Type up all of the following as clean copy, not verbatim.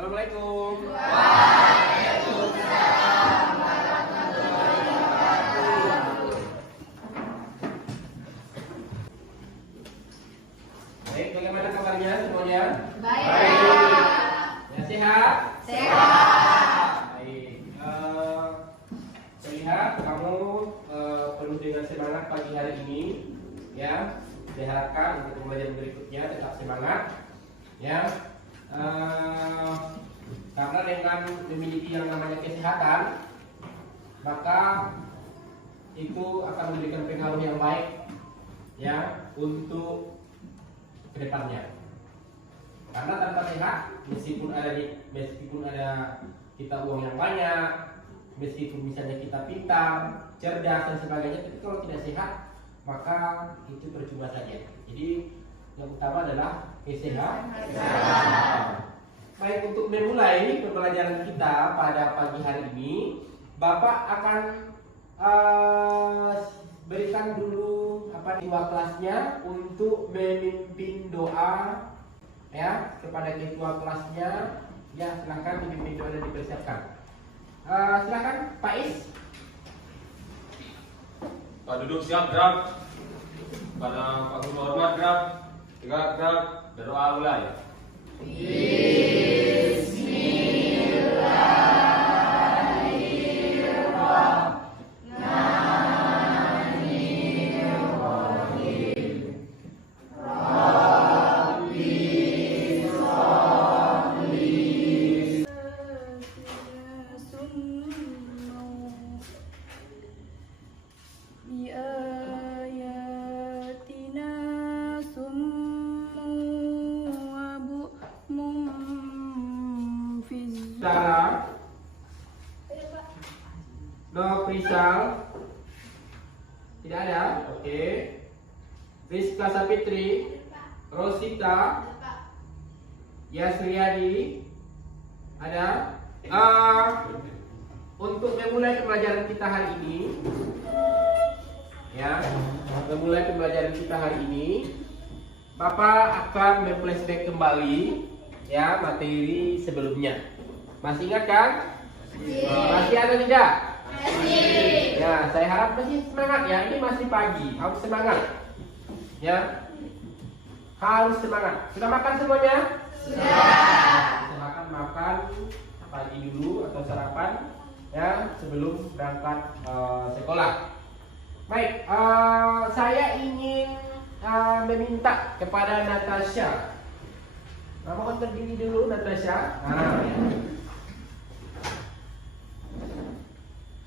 Assalamualaikum. Baik, bagaimana kabarnya semuanya? Baik. Ya, sehat? Sehat. Baik. Saya lihat kamu penuh dengan semangat pagi hari ini. Ya, saya harapkan untuk pembelajaran berikutnya tetap semangat. Ya, karena dengan memiliki yang namanya kesehatan, maka itu akan memberikan pengaruh yang baik, ya, untuk kedepannya. Karena tanpa sehat, meskipun ada kita uang yang banyak, meskipun misalnya kita pintar, cerdas dan sebagainya, tapi kalau tidak sehat, maka itu percuma saja. Jadi yang utama adalah kesehatan. Baik, untuk memulai pembelajaran kita pada pagi hari ini, Bapak akan berikan dulu ketua kelasnya untuk memimpin doa, ya, kepada ketua kelasnya. Ya, silakan memimpin doa dan dipersiapkan. Silakan Pak Is. Pak duduk siap, gerak. Pada Pak Guru hormat, gerak. Gerak, berdoa mulai. Sarah, Nofrisal, tidak ada. Oke. Rizka Sapitri, Rosita, Yasriadi, ada. Untuk memulai pembelajaran kita hari ini, ya, memulai pembelajaran kita hari ini, Bapak akan memflashback kembali, ya, materi sebelumnya. Masih ingat kan? Masih atau tidak? Masih. Ya, saya harap masih semangat ya. Ini masih pagi, harus semangat. Ya, harus semangat. Sudah makan semuanya? Sudah. Silakan makan pagi dulu atau sarapan, ya, sebelum berangkat sekolah. Baik, saya ingin meminta kepada Natasha. Mohon berdiri dulu, Natasha. Nah, ya.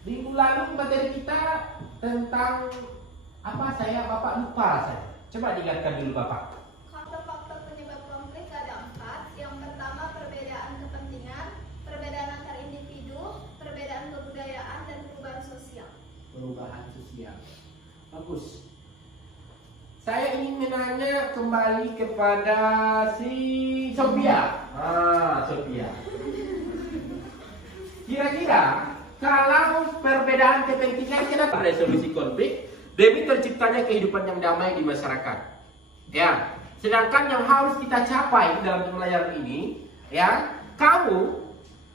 Minggu lalu materi kita tentang apa, Bapak lupa saya. Coba diingatkan dulu Bapak. Faktor-faktor penyebab konflik ada 4. Yang pertama, perbedaan kepentingan, perbedaan antar individu, perbedaan kebudayaan, dan perubahan sosial. Perubahan sosial. Bagus. Saya ingin menanya kembali kepada si Sophia. Sophia. Kira-kira kalau perbedaan kepentingan, kenapa resolusi konflik demi terciptanya kehidupan yang damai di masyarakat? Ya, sedangkan yang harus kita capai dalam pembelajaran ini, ya, kamu,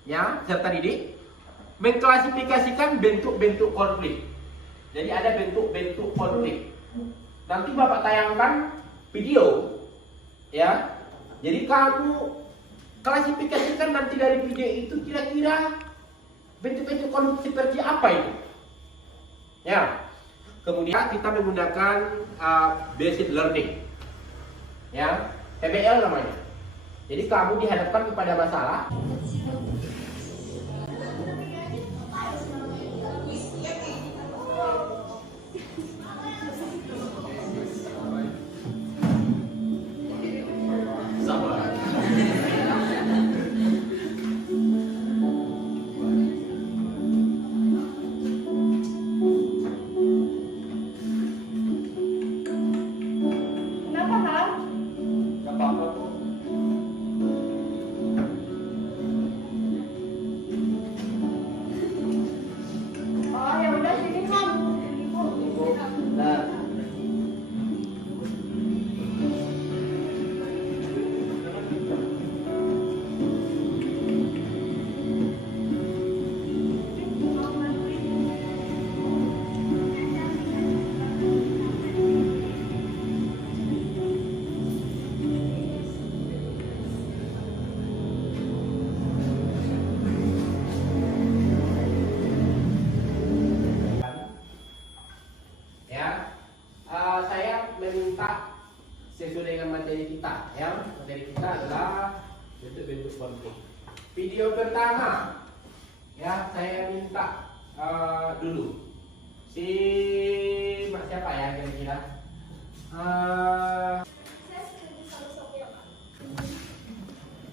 ya, serta didik, mengklasifikasikan bentuk-bentuk konflik. Jadi ada bentuk-bentuk konflik. Nanti Bapak tayangkan video, ya. Jadi kamu klasifikasikan nanti dari video itu kira-kira bentuk-bentuk konflik seperti apa itu, ya. Kemudian kita menggunakan basic learning, ya, PBL namanya. Jadi kamu dihadapkan kepada masalah. Video pertama, ya saya minta dulu si Mbak siapa ya kira-kira? Saya setuju sama Sophia, Pak.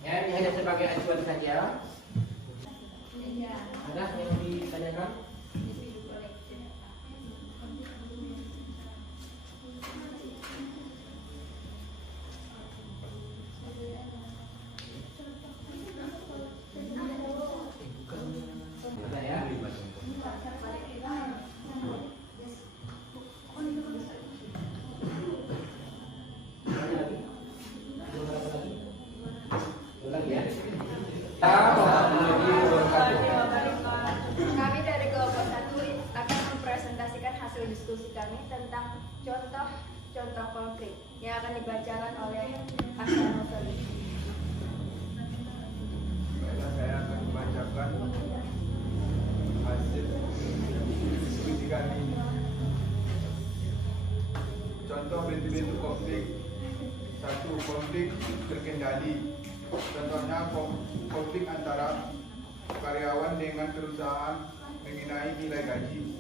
Ya ini hanya sebagai acuan saja. Iya. Ada yang ditanyakan? Ada ya? Kami dari kelompok 1 akan mempresentasikan hasil diskusi kami tentang contoh konflik yang akan dibacakan oleh Aksan Nusoli. Baiklah, saya akan membacakan hasil diskusi kami. Contoh bentuk-bentuk konflik. 1. Konflik terkendali. Contohnya konflik antara karyawan dengan perusahaan mengenai nilai gaji.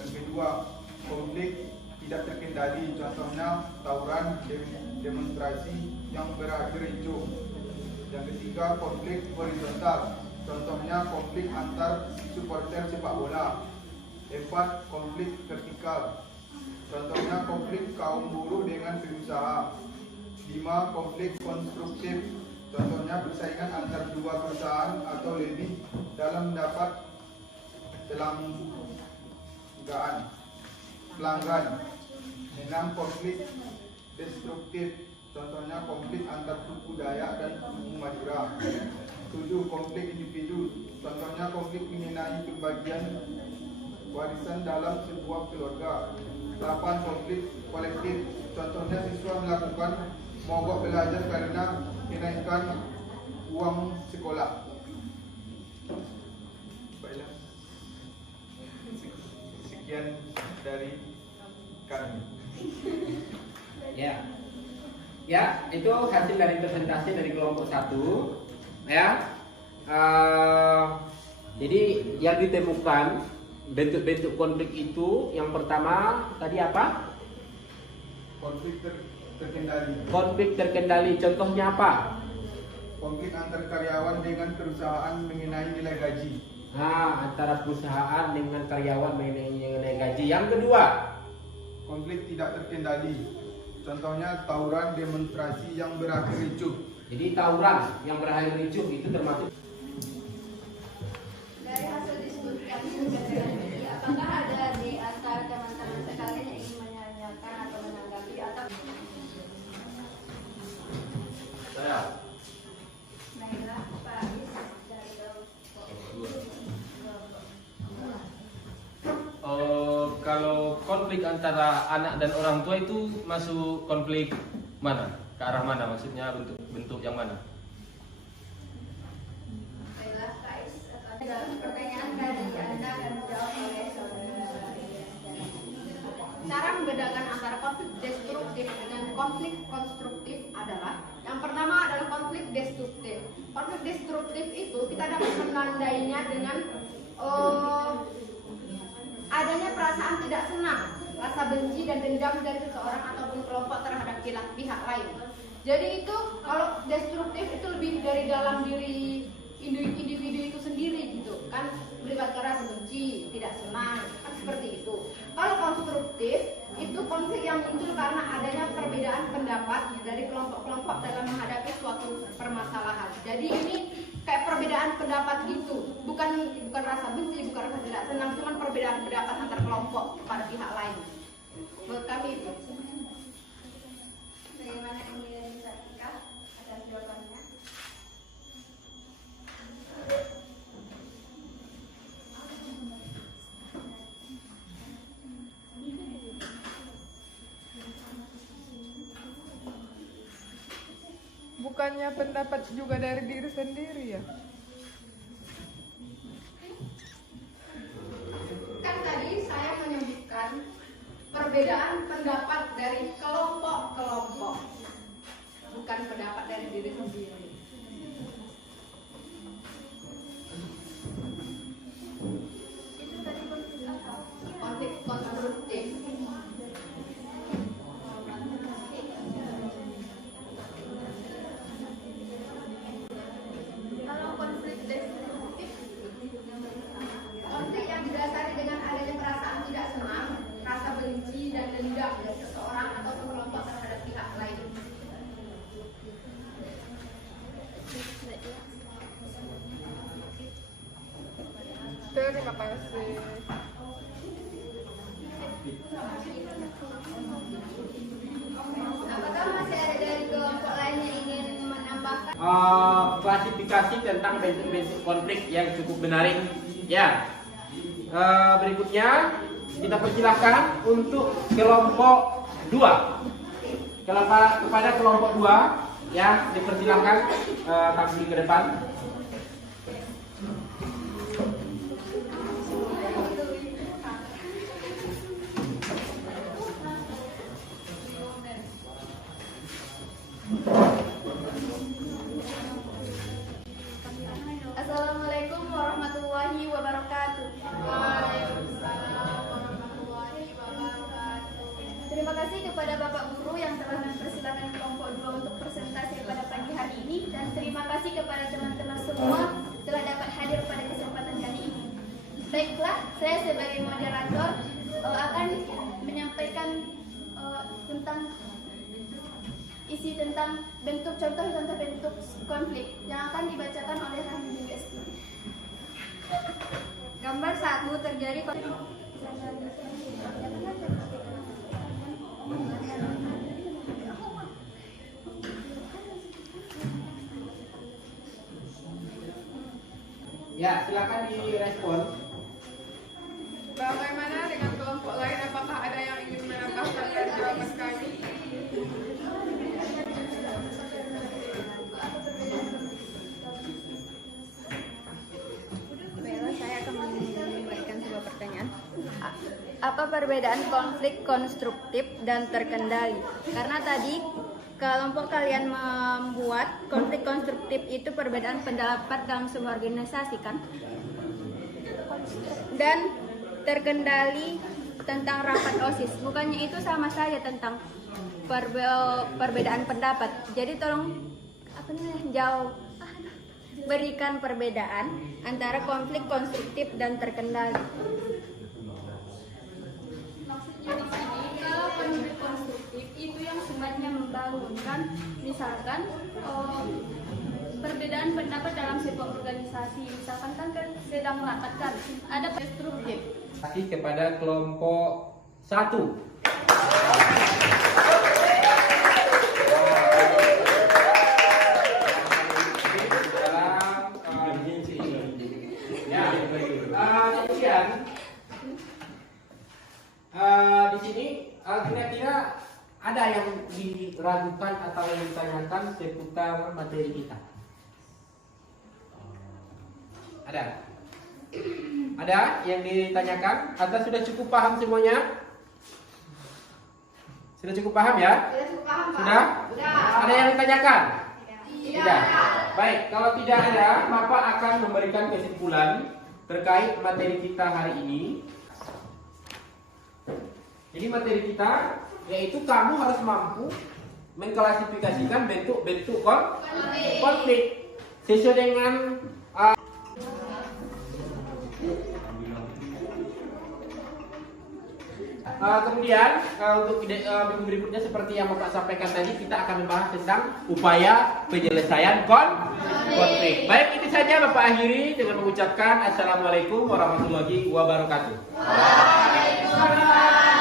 Yang kedua, konflik tidak terkendali. Contohnya tawuran, demonstrasi yang berakhir ricuh. Yang ketiga, konflik horizontal. Contohnya konflik antar supporter sepak bola. 4. Konflik vertikal. Contohnya konflik kaum buruh dengan pengusaha. 5. Konflik konstruktif. Contohnya persaingan antar dua perusahaan atau lebih dalam mendapat pelanggan. 6. Konflik destruktif. Contohnya konflik antar suku Dayak dan suku Madura. 7. Konflik individu. Contohnya konflik mengenai pembagian warisan dalam sebuah keluarga. 8. Konflik kolektif. Contohnya siswa melakukan mogok belajar karena kenaikan uang sekolah. Baiklah, sekian dari kami. Ya, itu hasil dari presentasi dari kelompok 1. Ya, jadi yang ditemukan bentuk-bentuk konflik itu yang pertama tadi apa? Konflik terkendali. Konflik terkendali. Contohnya apa? Konflik antar karyawan dengan perusahaan mengenai nilai gaji. Nah, antara perusahaan dengan karyawan mengenai gaji. Yang kedua, Konflik tidak terkendali. Contohnya tawuran, demonstrasi yang berakhir ricuh. jadi tawuran yang berakhir ricuh itu termasuk. Dari hasil diskusi kami apakah ada di antara teman-teman sekalian yang ingin menanyakan atau menanggapi atau Saya. Baiklah, Pak Is dari Kalau konflik antara anak dan orang tua itu masuk konflik mana? Ke arah mana? Maksudnya bentuk yang mana? Baiklah, Pak Is, pertanyaan dari Anda akan dijawab oleh saudara. Cara membedakan antara konflik destruktif dengan konflik konstruktif adalah yang pertama adalah konflik destruktif. Konflik destruktif itu kita dapat menandainya dengan adanya perasaan tidak senang, rasa benci dan dendam dari seseorang ataupun kelompok terhadap pihak lain. Jadi itu kalau destruktif itu lebih dari dalam diri individu itu sendiri gitu kan, melibatkan rasa benci, tidak senang, kan seperti itu. Kalau konstruktif itu konflik yang muncul karena adanya perbedaan pendapat dari kelompok-kelompok dalam menghadapi suatu permasalahan. Jadi ini kayak perbedaan pendapat gitu, bukan rasa benci, bukan rasa tidak senang, cuma perbedaan pendapat antar kelompok pada pihak lain. Menurut kami itu. Bagaimana kemudian Satika atas jawabannya? Bukannya pendapat juga dari diri sendiri ya? Kan tadi saya menyebutkan perbedaan pendapat dari kelompok-kelompok, bukan pendapat dari diri sendiri. Terima kasih. Apakah masih ada dari kelompok lain yang ingin menambahkan? Klasifikasi tentang bentuk-bentuk konflik yang cukup menarik. Ya. Berikutnya kita persilahkan untuk kelompok 2. Kepada kelompok 2 ya, dipersilahkan tampil ke depan. Assalamualaikum warahmatullahi wabarakatuh. Terima kasih kepada Bapak Guru yang telah mempersilahkan kelompok 2 untuk presentasi pada pagi hari ini, dan terima kasih kepada teman-teman semua telah dapat hadir pada kesempatan kali ini. Baiklah, saya sebagai moderator akan menyampaikan tentang isi tentang contoh bentuk konflik yang akan dibacakan oleh Rahmi Esti. Gambar 1, terjadi konflik. Ya, silakan direspon. Bagaimana dengan kelompok lain? Apakah ada yang ingin menambahkan dari jawaban kami? Saya akan memberikan sebuah pertanyaan. Apa perbedaan konflik konstruktif dan terkendali? Karena tadi kelompok kalian membuat konflik konstruktif itu perbedaan pendapat dalam sebuah organisasi, kan? Dan terkendali tentang rapat OSIS. Bukannya itu sama saja tentang perbedaan pendapat. Jadi tolong berikan perbedaan antara konflik konstruktif dan terkendali. Maksudnya di sini, kalau konflik konstruktif itu yang sebenarnya membangunkan, misalkan perbedaan pendapat dalam sebuah organisasi, misalkan kan sedang rapat kan, ada konstruktif. Kasih kepada kelompok 1. Di sini kira-kira ada yang diragukan atau yang ditanyakan seputar materi kita? Ada? Ada yang ditanyakan atau sudah cukup paham semuanya? Sudah cukup paham ya? Sudah? Ada yang ditanyakan? Tidak. Baik, kalau tidak ada, Bapak akan memberikan kesimpulan terkait materi kita hari ini. Jadi materi kita yaitu kamu harus mampu mengklasifikasikan bentuk-bentuk konflik sesuai dengan kemudian untuk minggu berikutnya seperti yang Bapak sampaikan tadi, kita akan membahas tentang upaya penyelesaian konflik. Baik, itu saja Bapak akhiri dengan mengucapkan Assalamualaikum warahmatullahi wabarakatuh. Waalaikumsalam.